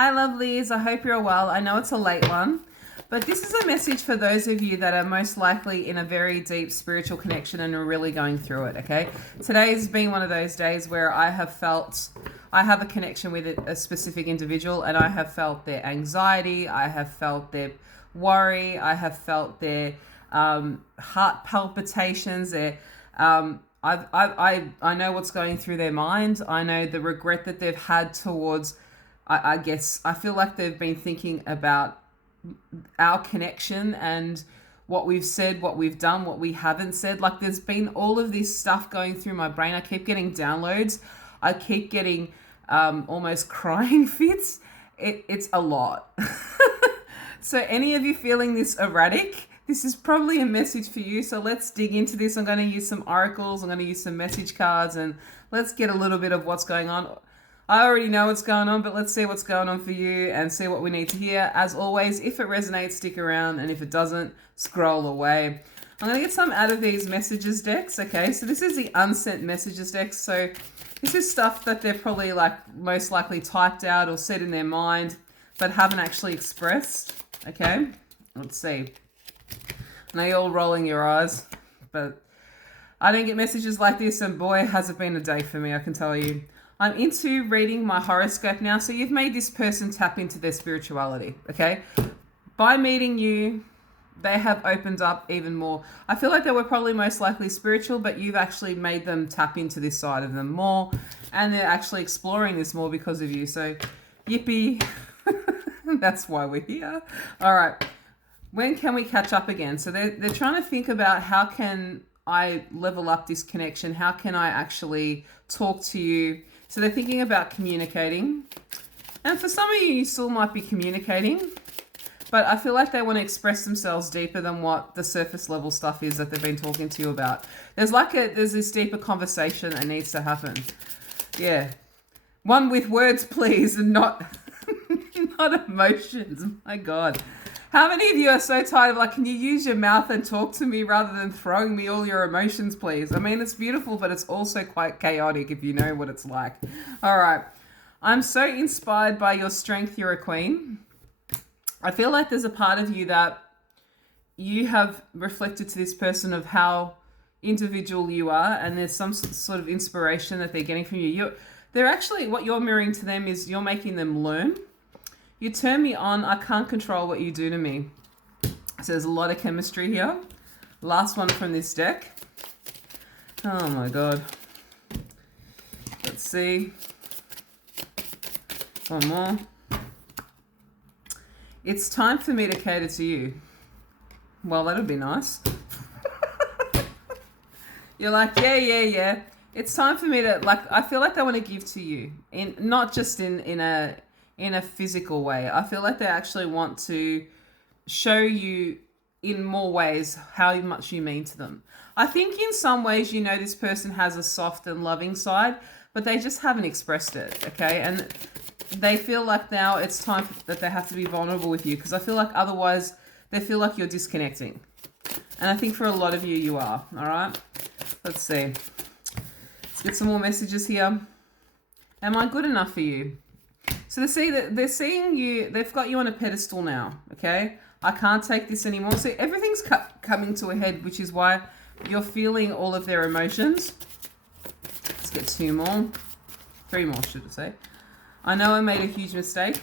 Hi, lovelies. I hope you're well. I know it's a late one, but this is a message for those of you that are most likely in a very deep spiritual connection and are really going through it, okay? Today's been one of those days where I have a connection with a specific individual, and I have felt their anxiety, I have felt their worry, I have felt their heart palpitations, their I know what's going through their mind. I know the regret that they've had towards, I guess, I feel like they've been thinking about our connection and what we've said, what we've done, what we haven't said. Like there's been all of this stuff going through my brain. I keep getting downloads. I keep getting almost crying fits. It's a lot. So any of you feeling this erratic, this is probably a message for you. So let's dig into this. I'm going to use some oracles. I'm going to use some message cards, and let's get a little bit of what's going on. I already know what's going on, but let's see what's going on for you and see what we need to hear. As always, if it resonates, stick around, and if it doesn't, scroll away. I'm going to get some out of these messages decks, okay? So this is the unsent messages deck. So this is stuff that they're probably most likely typed out or said in their mind, but haven't actually expressed, okay? Let's see. I know you're all rolling your eyes, but I don't get messages like this, and boy, has it been a day for me, I can tell you. I'm into reading my horoscope now, so you've made this person tap into their spirituality, okay? By meeting you, they have opened up even more. I feel like they were probably most likely spiritual, but you've actually made them tap into this side of them more, and they're actually exploring this more because of you. So, yippee. That's why we're here. All right. When can we catch up again? So they're trying to think about, how can I level up this connection? How can I actually talk to you? So they're thinking about communicating. And for some of you still might be communicating, but I feel like they want to express themselves deeper than what the surface level stuff is that they've been talking to you about. There's this deeper conversation that needs to happen. Yeah. One with words, please, and not not emotions. My God. How many of you are so tired of can you use your mouth and talk to me rather than throwing me all your emotions, please? I mean, it's beautiful, but it's also quite chaotic if you know what it's like. All right. I'm so inspired by your strength. You're a queen. I feel like there's a part of you that you have reflected to this person of how individual you are, and there's some sort of inspiration that they're getting from you. They're actually, what you're mirroring to them is you're making them learn. You turn me on. I can't control what you do to me. So there's a lot of chemistry here. Last one from this deck. Oh my God. Let's see. One more. It's time for me to cater to you. Well, that'd be nice. You're like, yeah. It's time for me to, I feel like they want to give to you. Not just in a physical way. I feel like they actually want to show you in more ways how much you mean to them. I think in some ways, this person has a soft and loving side, but they just haven't expressed it, okay? And they feel like now it's time that they have to be vulnerable with you, because I feel like otherwise they feel like you're disconnecting. And I think for a lot of you, you are, all right? Let's see. Let's get some more messages here. Am I good enough for you? So they're seeing you, they've got you on a pedestal now, okay? I can't take this anymore. So everything's coming to a head, which is why you're feeling all of their emotions. Let's get 2 more. 3 more, should I say. I know I made a huge mistake.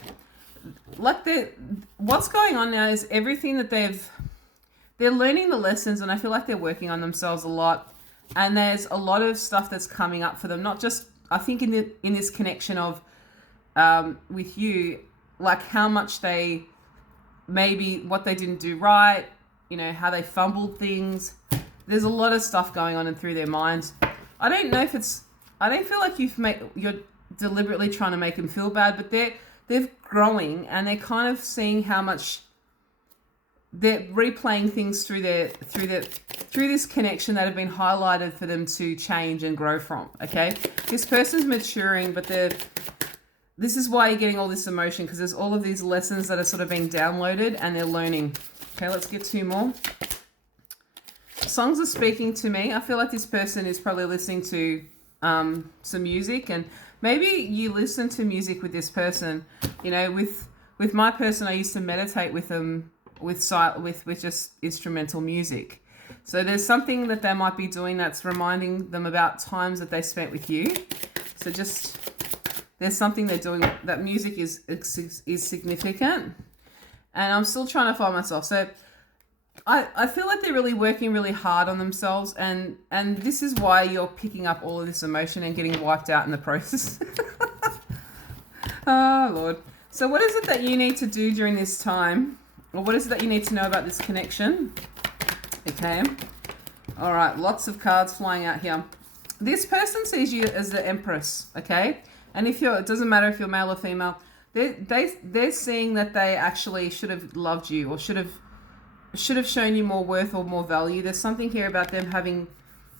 What's going on now is everything that they're learning the lessons, and I feel like they're working on themselves a lot. And there's a lot of stuff that's coming up for them. Not just, I think in this connection of, with you, how much they, maybe what they didn't do right, how they fumbled things. There's a lot of stuff going on through their minds. I don't know if I don't feel like you're deliberately trying to make them feel bad, but they're growing, and they're kind of seeing how much they're replaying things through this connection that have been highlighted for them to change and grow from. Okay, this person's maturing, but this is why you're getting all this emotion, because there's all of these lessons that are sort of being downloaded, and they're learning. Okay, let's get 2 more. Songs are speaking to me. I feel like this person is probably listening to some music, and Maybe you listen to music with this person. You know, with my person, I used to meditate with them with just instrumental music. So there's something that they might be doing that's reminding them about times that they spent with you. So just there's something they're doing that music is significant. And I'm still trying to find myself. So I feel like they're really working really hard on themselves, and this is why you're picking up all of this emotion and getting wiped out in the process. Oh, Lord. So what is it that you need to do during this time? Or what is it that you need to know about this connection? Okay. All right. Lots of cards flying out here. This person sees you as the Empress, okay? And it doesn't matter if you're male or female, they're seeing that they actually should have loved you, or should have shown you more worth or more value. There's something here about them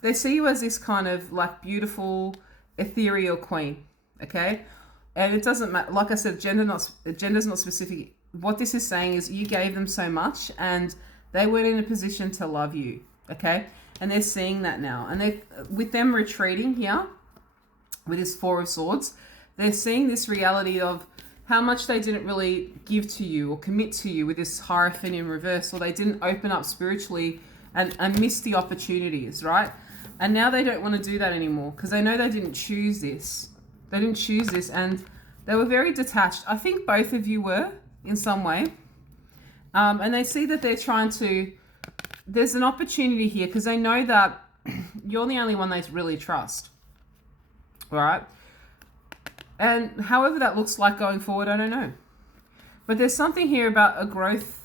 they see you as this kind of like beautiful, ethereal queen, okay? And it doesn't matter, like I said, gender's not specific. What this is saying is you gave them so much and they weren't in a position to love you, okay? And they're seeing that now. And with them retreating here, with this Four of Swords, they're seeing this reality of how much they didn't really give to you or commit to you with this Hierophant in reverse, or they didn't open up spiritually and miss the opportunities, right? And now they don't want to do that anymore because they know they didn't choose this. They didn't choose this, and they were very detached. I think both of you were in some way. And they see that they're trying to... There's an opportunity here because they know that you're the only one they really trust. All right? And however that looks like going forward, I don't know. But there's something here about a growth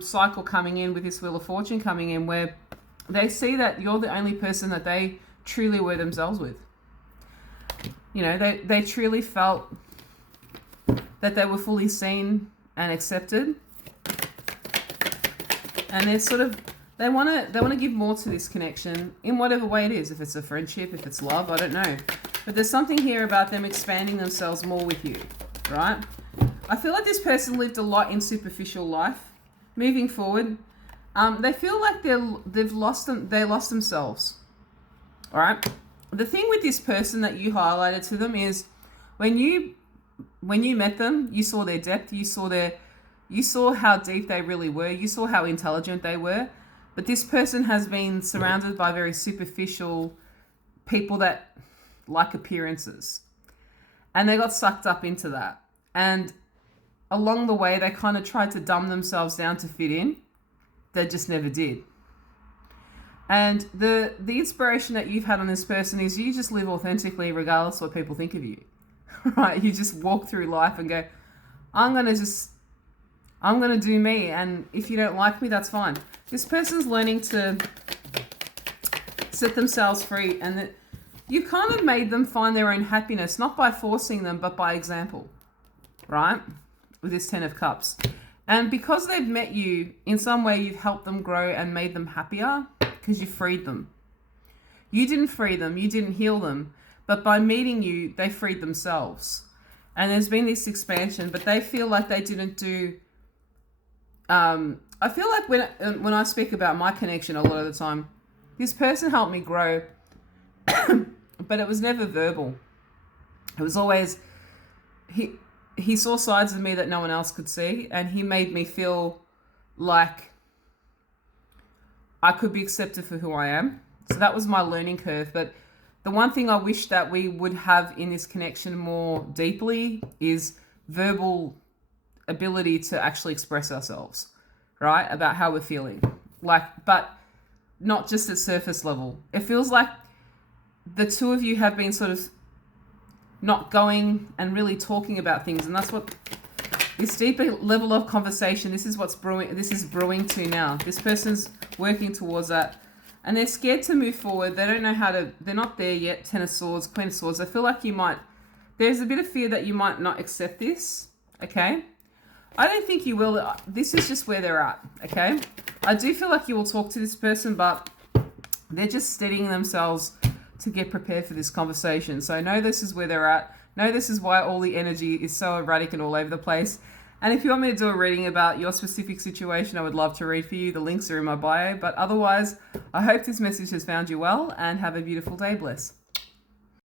cycle coming in with this Wheel of Fortune coming in, where they see that you're the only person that they truly were themselves with. You know, they truly felt that they were fully seen and accepted. And they're sort of, they want to give more to this connection in whatever way it is. If it's a friendship, if it's love, I don't know. But there's something here about them expanding themselves more with you, right? I feel like this person lived a lot in superficial life. Moving forward, they feel like they lost themselves. All right. The thing with this person that you highlighted to them is when you met them, you saw their depth, you saw how deep they really were, you saw how intelligent they were. But this person has been surrounded by very superficial people that like appearances. And they got sucked up into that. And along the way, they kind of tried to dumb themselves down to fit in. They just never did. And the inspiration that you've had on this person is you just live authentically regardless of what people think of you. Right? You just walk through life and go, I'm going to do me. And if you don't like me, that's fine. This person's learning to set themselves free, and that you kind of made them find their own happiness, not by forcing them, but by example, right? With this 10 of Cups. And because they've met you, in some way you've helped them grow and made them happier because you freed them. You didn't free them, you didn't heal them, but by meeting you, they freed themselves. And there's been this expansion, but they feel like they didn't do... I feel like when I speak about my connection a lot of the time, this person helped me grow, but it was never verbal. It was always... He saw sides of me that no one else could see, and he made me feel like I could be accepted for who I am. So that was my learning curve. But the one thing I wish that we would have in this connection more deeply is verbal ability to actually express ourselves, right? About how we're feeling. But not just at surface level. It feels like the two of you have been sort of not going and really talking about things, and that's what this deeper level of conversation, this is brewing to now. This person's working towards that, and they're scared to move forward. They don't know how to, they're not there yet. 10 of Swords, Queen of Swords. I feel like there's a bit of fear that you might not accept this, okay? I don't think you will. This is just where they're at, okay? I do feel like you will talk to this person, but they're just steadying themselves to get prepared for this conversation. So I know this is where they're at. Know this is why all the energy is so erratic and all over the place. And if you want me to do a reading about your specific situation, I would love to read for you. The links are in my bio. But otherwise, I hope this message has found you well, and have a beautiful day. Bless.